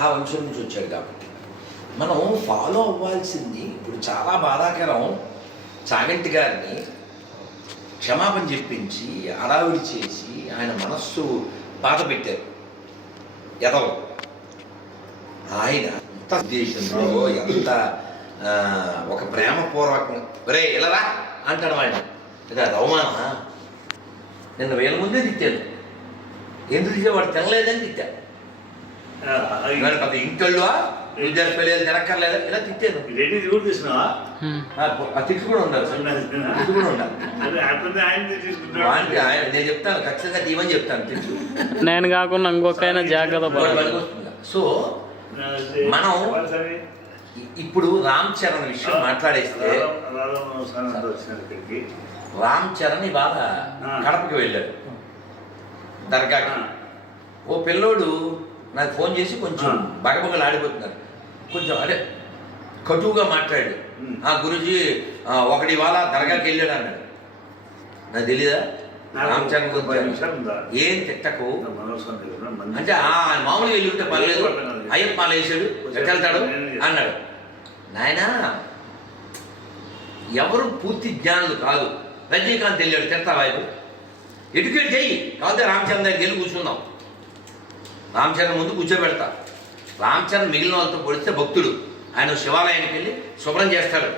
ఆ వంశం నుంచి వచ్చాడు కాబట్టి మనం ఫాలో అవ్వాల్సింది. ఇప్పుడు చాలా బాధాకరం, చాగంటి గారిని క్షమాపణ చెప్పించి అడావిడి చేసి ఆయన మనస్సు బాధ పెట్టారు ఎదవ. ఆయన ఎంత దేశంలో ఎంత ఒక ప్రేమపూర్వకం రే ఇలారా అంటాడు ఆయన. ఇది అది అవమానమా? నిన్న వేల ముందే తిట్టాను. ఎందుకు తిట్టాడు? తినలేదని తిట్టా. పెద్ద ఇంటోళ్ళువా విద్యార్థులు తినక్కర్లేదా ఇలా తిట్టాను. తిట్టు కూడా ఉండాలి, తిట్టు కూడా ఉండాలి. నేను చెప్తాను ఖచ్చితంగా తీయమని చెప్తాను తిట్టు. నేను కాకుండా ఇంకొకైనా జాగ్రత్త పడాలి. సో మనం ఇప్పుడు రామ్ చరణ్ విషయం మాట్లాడేస్తే, రామ్ చరణ్ ఇవాళ కడపకి వెళ్ళాడు దర్గాకి. ఓ పిల్లోడు నాకు ఫోన్ చేసి కొంచెం బగబగలు ఆడిపోతున్నారు, కొంచెం అదే కటువుగా మాట్లాడు. గురూజీ ఒకటి ఇవాళ దర్గాకి వెళ్ళాడు అన్నాడు. నాకు తెలీదా రామ్ చరణ్ గురించి? ఏం తిట్టకు అంటే మామూలుగా వెళ్ళి ఉంటే పర్లేదు, అయ్యప్ప మాల వేసాడు ఎట్టెళ్తాడు అన్నాడు. నాయన ఎవరు పూర్తి జ్ఞానులు కాదు. రజనీకాంత్ వెళ్ళాడు తిడతావా? ఎడ్యుకేట్ చెయ్యి, కాకపోతే రామ్ చరణ్ దగ్గరికి వెళ్ళి కూర్చుందాం. రామ్ చరణ్ ముందు కూర్చోబెడతా. రామ్ చరణ్ మిగిలిన వాళ్ళతో పొడిస్తే భక్తుడు. ఆయన శివాలయానికి వెళ్ళి శుభ్రం చేస్తాడు.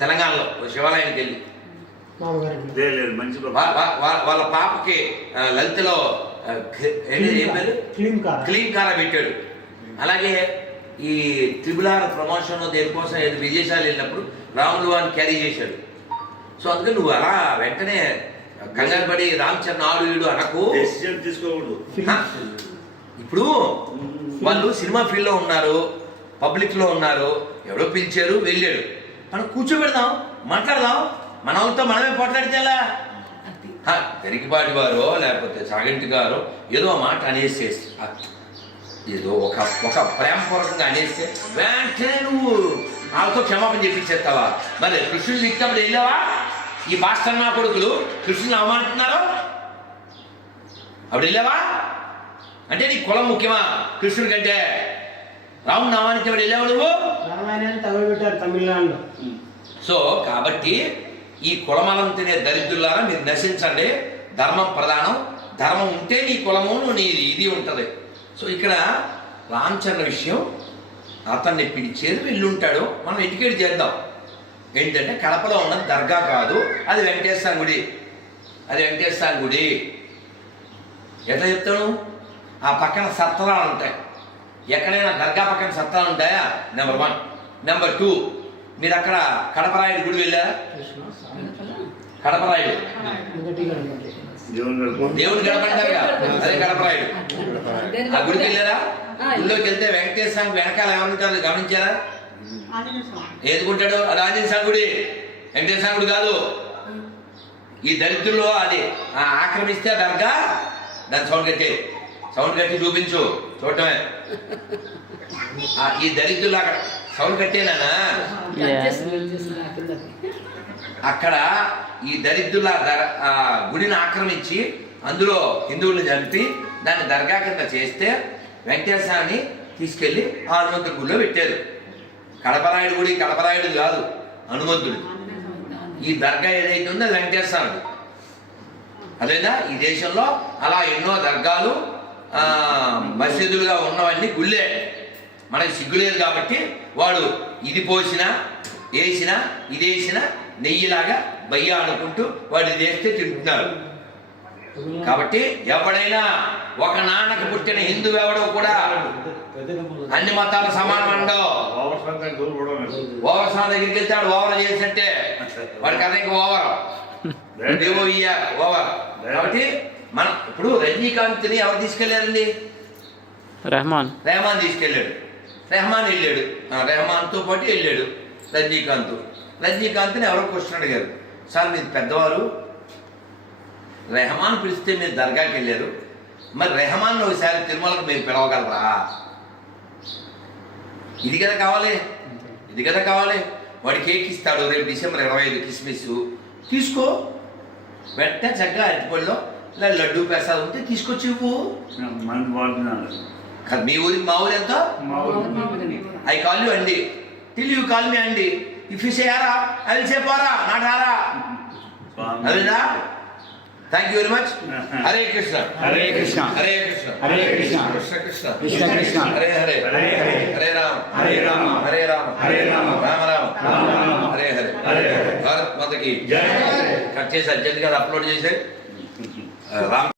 తెలంగాణలో శివాలయానికి వెళ్ళి వాళ్ళ పాపకి లలితలో ఏం పేరు క్లీన్ కారా పెట్టాడు. అలాగే ఈ త్రిబులార్ ప్రమోషన్ దేనికోసం ఏదో విదేశాలు వెళ్ళినప్పుడు రాములు అని క్యారీ చేశాడు. సో అందుకని నువ్వు అలా వెంటనే కంగారు పడి రామ్ చరణ్ ఆడు వీడు అనకు, తీసుకోకూడదు. ఇప్పుడు వాళ్ళు సినిమా ఫీల్డ్లో ఉన్నారు, పబ్లిక్లో ఉన్నారు, ఎవరో పిలిచారు వెళ్ళాడు. మనం కూర్చోబెడదాం, మాట్లాడదాం. మన వాళ్ళతో మనమే పోట్లాడితే ఎలా? గరికిపాటి వారో లేకపోతే చాగంటి గారో ఏదో మాట అనేసేసి ఏదో ఒక ప్రేమపూర్వకంగా అనేస్తే వెంటనే నువ్వు వాళ్ళతో క్షమాపణ చెప్పించేస్తావా? మరి కృష్ణుడు తిట్టినప్పుడు వెళ్ళావా? ఈ పాస్టర్ నా కొడుకులు కృష్ణుని అవమానిస్తున్నారు, అప్పుడు వెళ్ళావా? అంటే నీ కులం ముఖ్యమా కృష్ణుడి కంటే? రాముని అవమానించేవాడు వెళ్ళావు నువ్వు? తమిళనాడులో. సో కాబట్టి ఈ కులమలం తినే దరిద్రులారా మీరు నశించండి. ధర్మం ప్రధానం. ధర్మం ఉంటే నీ కులము నీది ఇది ఉంటుంది. సో ఇక్కడ రామ్ చరణ్ విషయం, అతన్ని పిలిచేది వెళ్ళుంటాడు. మనం ఎడ్యుకేట్ చేద్దాం. ఏంటంటే కడపలో ఉన్నది దర్గా కాదు, అది వెంకటేశ్వర గుడి. అది వెంకటేశ్వర గుడి. ఎట్లా చెప్తాను? ఆ పక్కన సత్రాలు ఉంటాయి. ఎక్కడైనా దర్గా పక్కన సత్రాలు ఉంటాయా? నెంబర్ 1. నెంబర్ 2, మీరు అక్కడ కడపరాయుడు గుడి వెళ్ళారా? కడపరాయుడు దేవుడు గడపంటారుగా, అదే కడపరాయుడు. ఆ గుడికి వెళ్ళారా? గుడిలోకి వెళ్తే వెంకటేశ్వర వెనకాల ఎవరుంటారు గమనించారా? ఏదుకుంటాడు? అది ఆంజనేయ స్వామి గుడి, వెంకటేశ్వర గుడి కాదు. ఈ దరిద్రుల్లో అది ఆక్రమిస్తే దర్గా, దాని సౌండ్ కట్టి చూపించు, చూడటమే. ఈ దరిద్రులు అక్కడ సౌండ్ కట్టేనా? అక్కడ ఈ దరిద్రుల గుడిని ఆక్రమించి అందులో హిందువులను చంపి దాన్ని దర్గా కింద చేస్తే వెంకటేశ్వరాన్ని తీసుకెళ్లి హనుమంతుడి గుడిలో పెట్టారు. కడపరాయుడు గుడి కడపరాయుడు కాదు, హనుమంతుడు. ఈ దర్గా ఏదైతే ఉందో అది వెంకటేశ్వరుడు. అదేనా? ఈ దేశంలో అలా ఎన్నో దర్గాలు మసీదులుగా ఉన్నవన్నీ గుళ్ళే. మనకి సిగ్గులేదు కాబట్టి వాడు ఇది పోసినా వేసినా ఇది వేసినా నెయ్యిలాగా బయ్య అనుకుంటూ వాడు ఇది వేస్తే తింటున్నారు. కాబట్టి ఎవడైనా ఒక నాన్నకు పుట్టిన హిందూ ఎవడో కూడా అన్ని మతాలు సమానం అండవు. ఓవర్ సార్ దగ్గరికి వెళ్తే వాడు ఓవర్ చేసినట్టే, వాడికి అదే ఓవర్ ఓవర్. కాబట్టి మనం ఇప్పుడు రజనీకాంత్ని ఎవరు తీసుకెళ్ళారండి? రెహమాన్ తీసుకెళ్ళాడు. రెహమాన్ వెళ్ళాడు, రెహమాన్తో పాటు వెళ్ళాడు రజనీకాంత్ని ఎవరో క్వశ్చన్ అడిగారు, సార్ మీరు పెద్దవారు, రెహమాన్ పిలిస్తే మీరు దర్గాకి వెళ్ళారు, మరి రెహమాన్ ఒకసారి తిరుమలకు మీరు పిలవగలరా? ఇది కదా కావాలి. వాడి కేక్ ఇస్తాడు రేపు డిసెంబర్ 25 కిస్మిస్ తీసుకో, వెంటనే చక్కగా అరటిపళ్ళలో ఇలా లడ్డూ ప్రసాదం ఉంటే తీసుకొచ్చి ఇవ్వు. మీ ఊరి మా ఊరు ఎంతో ఐ కాల్ యూ అండి టిల్ యూ కాల్ మీ అండి ఇఫ్ యూ సే ఆరా ఐ విల్ సే పారా నాట్ ఆరా అదేనా thank you very much Hare Krishna Hare Krishna Hare Krishna Hare Krishna Krishna Krishna Krishna Krishna Hare Hare Hare Hare Hare Rama Hare Rama Hare Rama Hare Rama Rama Rama Rama Rama Hare Hare Hare Hare Bharat మాతకి జై కట్ చేసి అర్జెంట్గా అప్లోడ్ చేసే రామ్